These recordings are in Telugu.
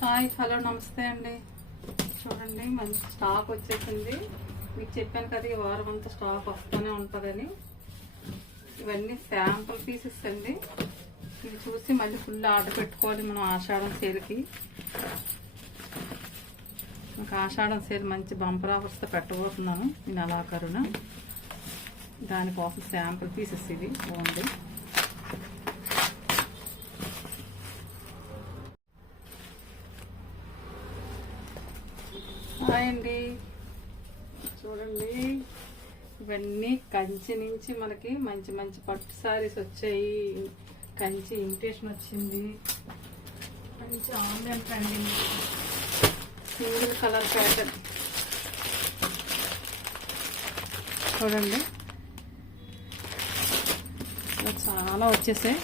హాయ్ హలో నమస్తే అండి. చూడండి మంచి స్టాక్ వచ్చేసింది. మీకు చెప్పాను కదా ఈ వారం అంతా స్టాక్ వస్తూనే ఉంటుందని. ఇవన్నీ శాంపుల్ పీసెస్ అండి. ఇవి చూసి మళ్ళీ ఫుల్ ఆర్డర్ పెట్టుకోవాలి మనం ఆషాఢం సేల్కి. ఇంకా ఆషాఢం సేల్ మంచి బంపర్ ఆఫర్స్తో పెట్టబోతున్నాను నేను అలాకరుణ. దానికోసం శాంపుల్ పీసెస్ ఇవి ఓన్లీ. హాయ్ అండి, చూడండి ఇవన్నీ కంచి నుంచి మనకి మంచి మంచి పట్టు సారీస్ వచ్చాయి. కంచి ఇమిటేషన్ వచ్చింది, మంచి online trending single colour pattern. చూడండి చాలా వచ్చేసాయి.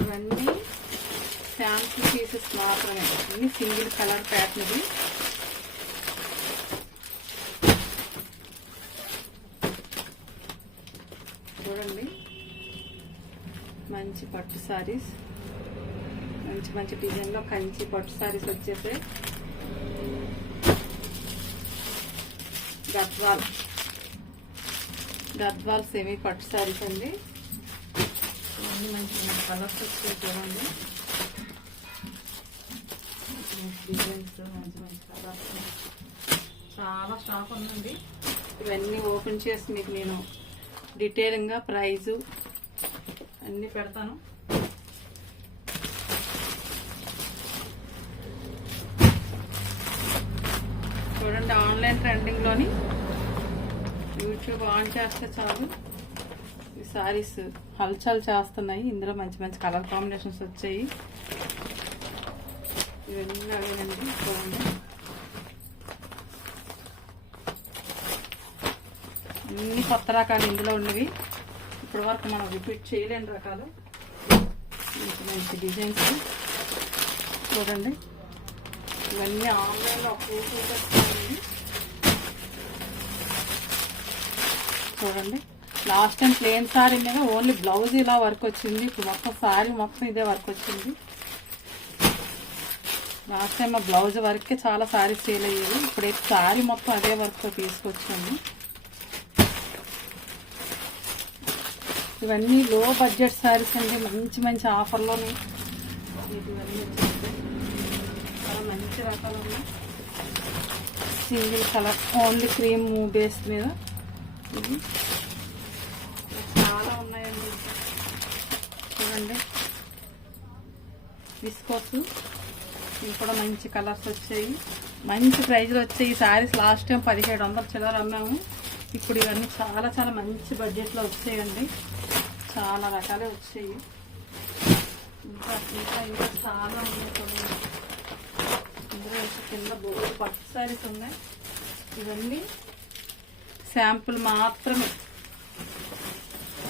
ఇవన్నీ శాంపుల్ పీసెస్ మాత్రమే, అన్ని సింగిల్ కలర్ ప్యాటర్న్. ఇది చూడండి మంచి పట్టు సారీస్, మంచి మంచి డిజైన్లో కంచి పట్టు సారీస్ వచ్చేసాయి. గద్వాల్ సెమీ పట్టు సారీస్ అండి. ఇవన్నీ మంచి మంచి కలర్స్ వచ్చాయి. చూడండి డిజైన్స్, మంచి మంచి కలర్స్, చాలా స్టాక్ ఉందండి. ఇవన్నీ ఓపెన్ చేసి మీకు నేను డీటెయిల్గా ప్రైజు అన్నీ పెడతాను. చూడండి ఆన్లైన్ ట్రెండింగ్లోని యూట్యూబ్ ఆన్ చేస్తే చాలు ఈ సారీస్ హల్చల్ చేస్తున్నాయి. ఇందులో మంచి మంచి కలర్ కాంబినేషన్స్ వచ్చాయి. ఇవన్నీ అవేనండి. చూడండి అన్ని కొత్త రకాలు ఇందులో ఉన్నవి. ఇప్పటి వరకు మనం రిపీట్ చేయలేని రకాలు, మంచి మంచి డిజైన్స్. చూడండి ఇవన్నీ ఆన్లైన్లో అప్రూవ్ చేస్తానండి. చూడండి లాస్ట్ టైం ప్లేన్ సారీ మీద ఓన్లీ బ్లౌజ్ ఇలా వర్క్ వచ్చింది. ఇప్పుడు మొత్తం సారీ మొత్తం ఇదే వర్క్ వచ్చింది. లాస్ట్ టైం మా బ్లౌజ్ వర్క్కి చాలా సారీస్ సేల్ అయ్యేవి. ఇప్పుడైతే సారీ మొత్తం అదే వర్క్తో తీసుకొచ్చాము. ఇవన్నీ లో బడ్జెట్ సారీస్ అండి, మంచి మంచి ఆఫర్లోనే ఇవన్నీ వచ్చేస్తాయి. చాలా మంచి రకాలు ఉన్నాయి. Single colour only cream base మీద ఇది చాలా ఉన్నాయండి. చూడండి విస్కోస్, ఇవి కూడా మంచి కలర్స్ వచ్చాయి, మంచి ప్రైజ్లు వచ్చాయి. ఈ శారీస్ లాస్ట్ టైం 1700 చిల్లర అమ్మాము. ఇప్పుడు ఇవన్నీ చాలా చాలా మంచి బడ్జెట్లో వచ్చాయండి. చాలా రకాలే వచ్చాయి. ఇంకా ఇంకా ఇంకా చాలా ఉన్నాయి. చూడండి ఇందులో కింద బోర్డు పట్టు శారీస్ ఉన్నాయి. ఇవన్నీ శాంపుల్ మాత్రమే,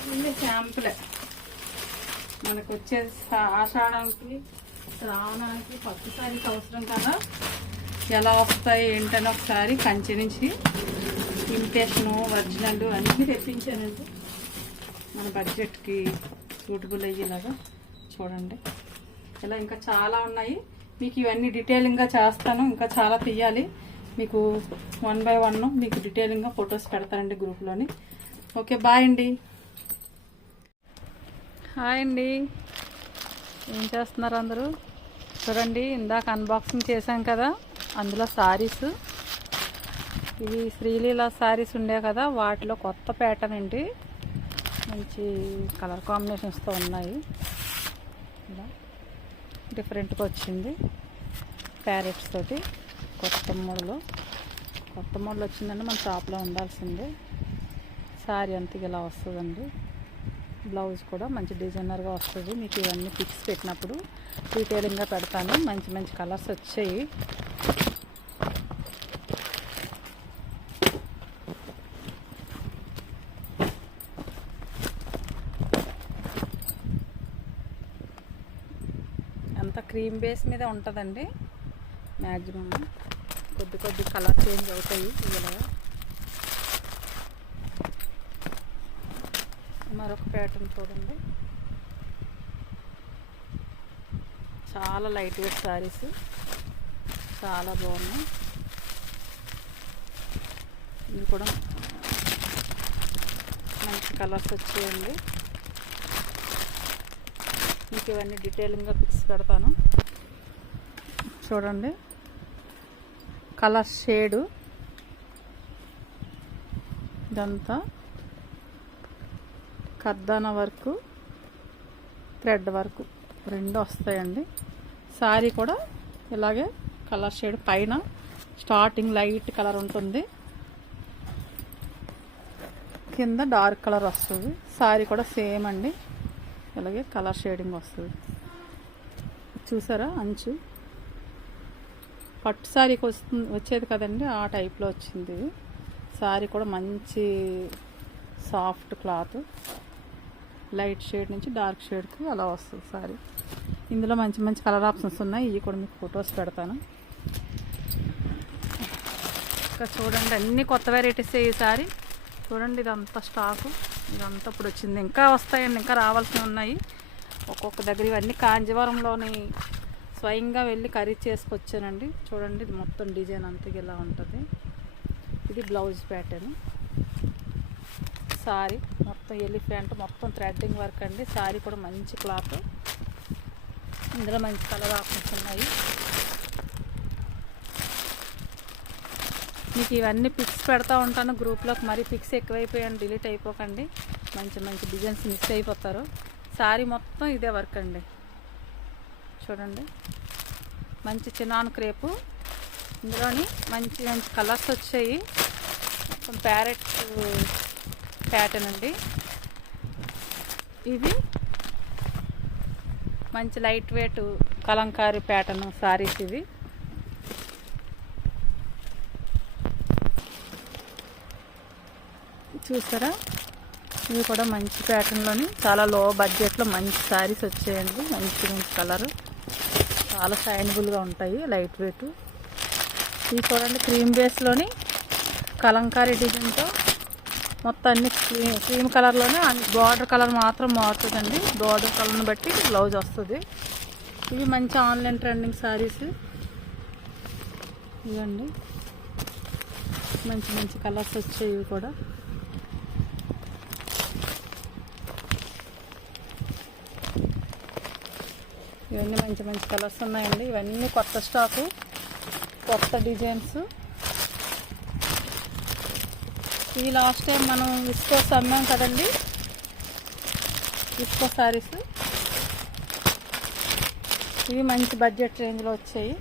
ఇవన్నీ శాంపులే. మనకు వచ్చేది ఆషాఢానికి శ్రావణానికి పట్టు సారీస్ అవసరం కదా. ఎలా వస్తాయి ఏంటని ఒకసారి కంచి నుంచి ఇమిటేషను ఒరిజినల్ అన్నీ తెప్పించానండి మన బడ్జెట్కి సూటబుల్ అయ్యేలాగా. చూడండి ఇలా ఇంకా చాలా ఉన్నాయి. మీకు ఇవన్నీ డీటెయిలింగ్గా చేస్తాను. ఇంకా చాలా తీయాలి. మీకు 1 by 1 మీకు డీటెయిలింగ్గా ఫొటోస్ పెడతానండి గ్రూప్లోని. ఓకే బాయ్ అండి. హాయ్ అండి, ఏం చేస్తున్నారు అందరూ? చూడండి ఇందాక అన్బాక్సింగ్ చేశాం కదా, అందులో సారీస్ ఇవి శ్రీలీల సారీస్ ఉండే కదా, వాటిలో కొత్త ప్యాటర్న్ అండి. మంచి కలర్ కాంబినేషన్స్తో ఉన్నాయి. ఇలా డిఫరెంట్గా వచ్చింది ప్యారెట్స్ తోటి. కొత్త మోడల్ వచ్చిందండి. మన షాప్లో ఉండాల్సిందే. సారీ అంతగా ఇలా వస్తుందండి. బ్లౌజ్ కూడా మంచి డిజైనర్గా వస్తుంది. మీకు ఇవన్నీ పిక్స్ పెట్టినప్పుడు డీటెయిలింగ్గా పెడతాను. మంచి మంచి కలర్స్ వచ్చాయి. అంతా క్రీమ్ బేస్ మీద ఉంటుందండి. మ్యాక్సిమం కొద్ది కలర్ చేంజ్ అవుతాయి. ఇలాగా మరొక ప్యాటర్న్ చూడండి. చాలా లైట్ వెయిట్ శారీస్, చాలా బాగున్నాయి. ఇవి కూడా మంచి కలర్స్ వచ్చాయండి. మీకు ఇవన్నీ డీటెయిలింగ్గా పిక్స్ పెడతాను చూడండి. కలర్ షేడు ఇదంతా కర్దానా వర్క్, థ్రెడ్ వర్క్ రెండు వస్తాయండి. శారీ కూడా ఇలాగే కలర్ షేడ్, పైన స్టార్టింగ్ లైట్ కలర్ ఉంటుంది, కింద డార్క్ కలర్ వస్తుంది. శారీ కూడా సేమ్ అండి, ఇలాగే కలర్ షేడింగ్ వస్తుంది. చూసారా అంచు పట్టు శారీకి వచ్చేది కదండి, ఆ టైప్లో వచ్చింది. శారీ కూడా మంచి సాఫ్ట్ క్లాత్, లైట్ షేడ్ నుంచి డార్క్ షేడ్కి అలా వస్తుంది శారీ. ఇందులో మంచి మంచి కలర్ ఆప్షన్స్ ఉన్నాయి, ఇవి కూడా మీకు ఫొటోస్ పెడతాను. ఇంకా చూడండి అన్ని కొత్త వెరైటీస్ ఈ శారీ చూడండి. ఇదంతా స్టాకు, ఇదంతా ఇప్పుడు వచ్చింది, ఇంకా వస్తాయండి, ఇంకా రావాల్సి ఉన్నాయి. ఒక్కొక్క దగ్గర ఇవన్నీ కాంజీవరంలోని స్వయంగా వెళ్ళి ఖరీదు చేసుకొచ్చానండి. చూడండి ఇది మొత్తం డిజైన్ అంతా ఇలా ఉంటుంది. ఇది బ్లౌజ్ ప్యాటర్న్, శారీ మొత్తం ఎలిఫెంట్, మొత్తం థ్రెడ్డింగ్ వర్క్ అండి. శారీ కూడా మంచి క్లాత్, ఇందులో మంచి కలర్ ఆప్షన్స్ ఉన్నాయి. మీకు ఇవన్నీ పిక్స్ పెడతా ఉంటాను గ్రూప్లోకి, మరి పిక్స్ ఎక్కువైపోయాను, డిలీట్ అయిపోకండి. మంచి మంచి డిజైన్స్ మిస్ అయిపోతారు. శారీ మొత్తం ఇదే వర్క్ అండి. చూడండి మంచి చినాన్ క్రేపు, ఇందులోని మంచి మంచి కలర్స్ వచ్చాయి. మొత్తం ప్యారెట్ ప్యాటర్న్ అండి. ఇది మంచి light weight Kalamkari pattern saris ఇవి. చూసారా, ఇవి కూడా మంచి ప్యాటర్న్లోని చాలా లో బడ్జెట్లో మంచి శారీస్ వచ్చాయండి. మంచి మంచి కలర్, చాలా షైనబుల్గా ఉంటాయి, లైట్ వెయిట్. ఇవి చూడండి క్రీమ్ బేస్లోని కలంకారీ డిజైన్తో మొత్తం అన్ని క్రీమ్ కలర్లోనే, బార్డర్ కలర్ మాత్రం మారుతుందండి. బార్డర్ కలర్ని బట్టి బ్లౌజ్ వస్తుంది. ఇవి మంచి ఆన్లైన్ ట్రెండింగ్ శారీస్ ఇవ్వండి. మంచి మంచి కలర్స్ వచ్చాయి ఇవి కూడా. ఇవన్నీ మంచి మంచి కలర్స్ ఉన్నాయండి. ఇవన్నీ కొత్త స్టాకు, కొత్త డిజైన్స్. ఇవి లాస్ట్ టైం మనం విస్కోస్ అమ్మాం కదండి, విస్కో శారీస్. ఇవి మంచి బడ్జెట్ రేంజ్లో వచ్చాయి,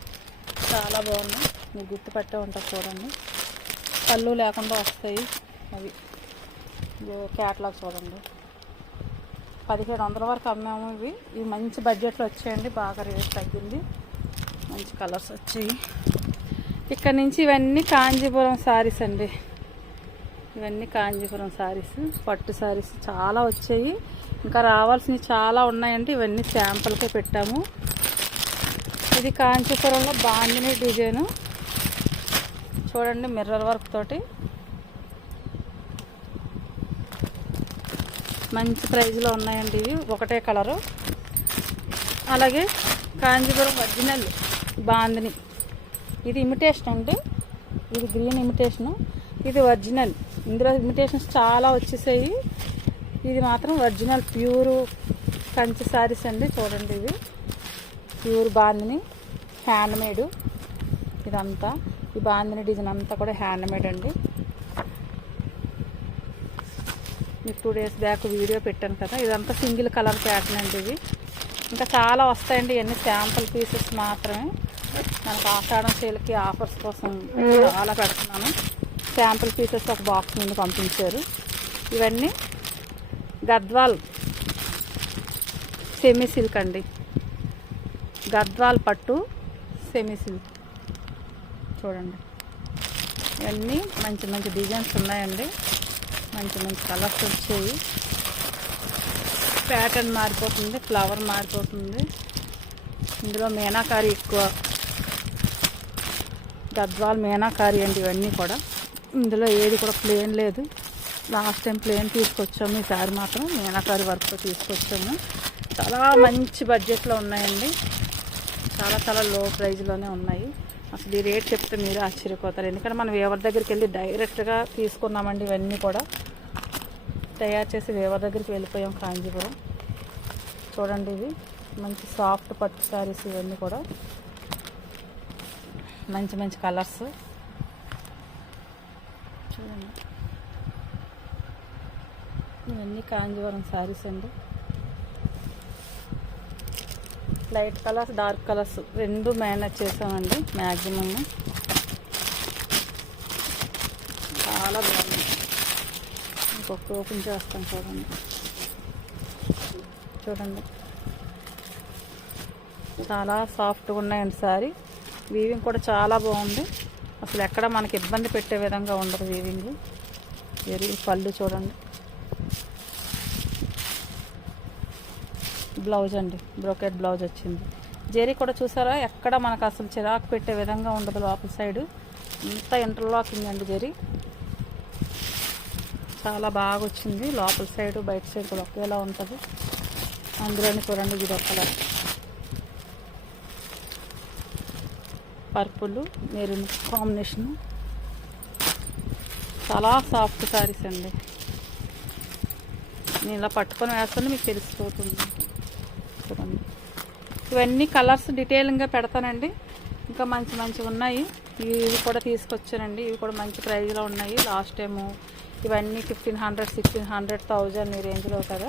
చాలా బాగున్నాయి. మీకు గుర్తుపట్టే ఉంటుంది చూడండి, పళ్ళు లేకుండా వస్తాయి అవి. క్యాట్లాగ్ చూడండి, 1700 వరకు అమ్మాము. ఇవి మంచి బడ్జెట్లో వచ్చాయండి, బాగా రేట్ తగ్గింది, మంచి కలర్స్ వచ్చాయి. ఇక్కడ నుంచి ఇవన్నీ కాంజీపురం శారీస్ అండి. ఇవన్నీ కాంజీపురం శారీస్, పట్టు శారీస్ చాలా వచ్చాయి, ఇంకా రావాల్సినవి చాలా ఉన్నాయండి. ఇవన్నీ శాంపుల్కే పెట్టాము. ఇది కాంచీపురంలో బాందిని డిజైను చూడండి, మిర్రర్ వర్క్ తోటి మంచి ప్రైజ్లో ఉన్నాయండి. ఇవి ఒకటే కలరు. అలాగే కాంజీపురం ఒరిజినల్ బాందిని, ఇది ఇమిటేషన్ అండి, ఇది గ్రీన్ ఇమిటేషను, ఇది ఒరిజినల్. ఇందులో ఇమిటేషన్స్ చాలా వచ్చేసాయి, ఇది మాత్రం ఒరిజినల్ ప్యూర్ కంచి శారీస్ అండి. చూడండి ఇది ప్యూర్ బాందిని, హ్యాండ్మేడ్. ఇదంతా ఈ బాందిని డిజైన్ అంతా కూడా హ్యాండ్మేడ్ అండి. మీకు 2 days బ్యాక్ వీడియో పెట్టాను కదా, ఇదంతా సింగిల్ కలర్ ప్యాటర్న్ అండి. ఇది ఇంకా చాలా వస్తాయండి, ఇవన్నీ శాంపుల్ పీసెస్ మాత్రమే. మనకు ఆషాఢం సేల్కి ఆఫర్స్ కోసం చాలా పెడుతున్నాను. శాంపుల్ పీసెస్ ఒక బాక్స్ ముందు పంపించారు. ఇవన్నీ గద్వాల్ సెమీ సిల్క్ అండి, గద్వాల్ పట్టు సెమీ సిల్క్. చూడండి ఇవన్నీ మంచి మంచి డిజైన్స్ ఉన్నాయండి, మంచి మంచి కలర్స్ వచ్చాయి. ప్యాటర్న్ మారిపోతుంది, ఫ్లవర్ మారిపోతుంది. ఇందులో మీనాకారి ఎక్కువ, గద్వాల్ మీనాకారి అండి ఇవన్నీ కూడా. ఇందులో ఏది కూడా ప్లేన్ లేదు. లాస్ట్ టైం ప్లేన్ తీసుకొచ్చాము, ఈసారి మాత్రం మీనాకారి వర్క్తో తీసుకొచ్చాము. చాలా మంచి బడ్జెట్లో ఉన్నాయండి. చాలా చాలా లో ప్రైజ్లోనే ఉన్నాయి. అసలు ఈ రేట్ చెప్తే మీరు ఆశ్చర్యపోతారు. ఎందుకంటే మనం వేవర్ దగ్గరికి వెళ్ళి డైరెక్ట్గా తీసుకున్నామండి. ఇవన్నీ కూడా తయారు చేసి వేవర్ దగ్గరికి వెళ్ళిపోయాం కాంజీపురం. చూడండి, ఇవి మంచి సాఫ్ట్ పట్టు శారీస్. ఇవన్నీ కూడా మంచి మంచి కలర్స్. చూడండి, ఇవన్నీ కాంజీవరం శారీస్ అండి. లైట్ కలర్స్, డార్క్ కలర్స్ రెండు మేనేజ్ చేసామండి మ్యాక్సిమమ్. చాలా బాగుంది. ఇంకొక ఓపెన్ చేస్తాం. చూడండి చాలా సాఫ్ట్గా ఉన్నాయండి శారీ. వీవింగ్ కూడా చాలా బాగుంది. అసలు ఎక్కడ మనకి ఇబ్బంది పెట్టే విధంగా ఉండదు వీవింగ్. వెరీ పళ్ళు చూడండి. బ్లౌజ్ అండి, బ్రోకెట్ బ్లౌజ్ వచ్చింది. జరీ కూడా చూసారా, ఎక్కడ మనకు అసలు చిరాకు పెట్టే విధంగా ఉండదు. లోపల సైడ్ ఇంత ఇంటర్లాకింగ్ అండి. జరీ చాలా బాగా వచ్చింది. లోపల సైడ్ బయట సైడ్ కూడా ఒకేలా ఉంటుంది. అందులోని చూడండి, ఇది ఒక కలర్ పర్పుల్ మెరూన్ కాంబినేషన్. చాలా సాఫ్ట్ శారీస్ అండి. నేను ఇలా పట్టుకొని వేస్తుంటే మీకు తెలిసిపోతుంది. చూడండి, ఇవన్నీ కలర్స్ డీటెయిలింగ్గా పెడతానండి. ఇంకా మంచి మంచిగా ఉన్నాయి. ఇవి కూడా తీసుకొచ్చానండి. ఇవి కూడా మంచి ప్రైజ్లో ఉన్నాయి. లాస్ట్ టైము ఇవన్నీ 1500, 1600, 1000 ఈ రేంజ్లో కదా.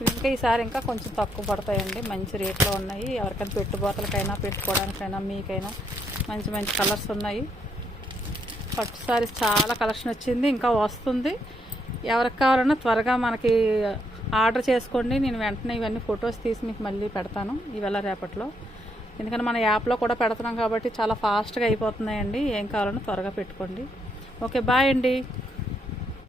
ఇవి ఇంకా ఈసారి ఇంకా కొంచెం తక్కువ పడతాయండి. మంచి రేట్లో ఉన్నాయి. ఎవరికైనా పెట్టుబోతలకైనా పెట్టుకోవడానికైనా మీకైనా మంచి మంచి కలర్స్ ఉన్నాయి. పట్టు సారీస్ చాలా కలెక్షన్ వచ్చింది, ఇంకా వస్తుంది. ఎవరికి కావాలన్నా త్వరగా మనకి ఆర్డర్ చేసుకోండి. నేను వెంటనే ఇవన్నీ ఫొటోస్ తీసి మీకు మళ్ళీ పెడతాను ఇవాళ రేపట్లో. ఎందుకంటే మన యాప్లో కూడా పెడుతున్నాం కాబట్టి చాలా ఫాస్ట్గా అయిపోతున్నాయండి. ఏం కావాలన్నా త్వరగా పెట్టుకోండి. ఓకే, బాయ్ అండి.